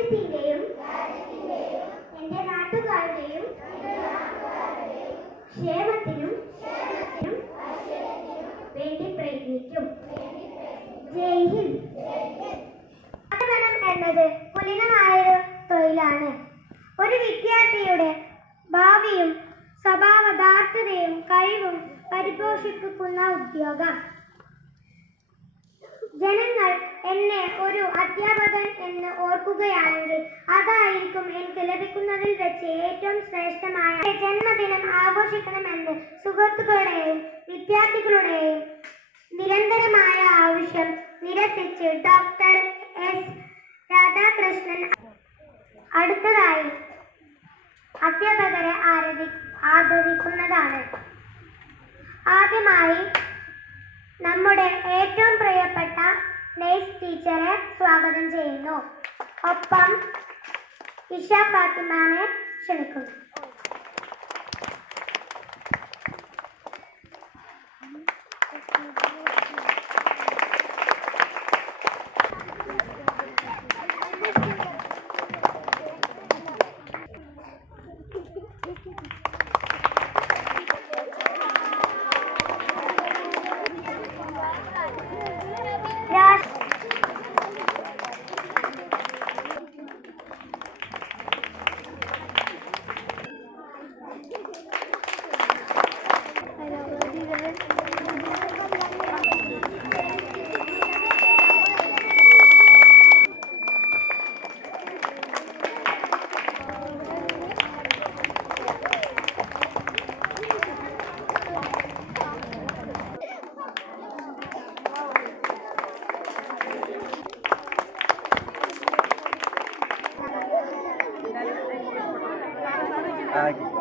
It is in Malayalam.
രാജ്യത്തിന്റെയും എന്റെ നാട്ടുകാരുടെയും ക്ഷേമത്തിനും വേണ്ടി പ്രയത്നിക്കും. ജയ് ഹിന്ദ്. എന്നത് കുലിനമായൊരു തൊഴിലാണ്. ഒരു വിദ്യാർത്ഥിയുടെ ഭാവിയും സ്വഭാവദാർത്ഥതയും കഴിവും പരിപോഷിപ്പിക്കുന്ന ഉദ്യോഗം. ജനങ്ങൾ എന്നെ ഒരു അധ്യാപകൻ എന്ന് ഓർക്കുകയാണെങ്കിൽ അതായിരിക്കും എനിക്ക് ലഭിക്കുന്നതിൽ വെച്ച് ഏറ്റവും ശ്രേഷ്ഠമായ ജന്മദിനം ആഘോഷിക്കണമെന്ന് സുഹൃത്തുക്കളുടെയും വിദ്യാർത്ഥികളുടെയും നിരന്തരമായ ആവശ്യം നിരസിച്ച് ഡോക്ടർ എസ് രാധാകൃഷ്ണൻ അടുത്തതായി അധ്യാപകരെ ആരാധി ആദരിക്കുന്നതാണ്. ആദ്യമായി നമ്മുടെ ഏറ്റവും പ്രിയപ്പെട്ട ടീച്ചറെ സ്വാഗതം ചെയ്യുന്നു. ഒപ്പം ഇഷ ഫാത്തിമാനെ ക്ഷണിക്കുന്നു. Aggie.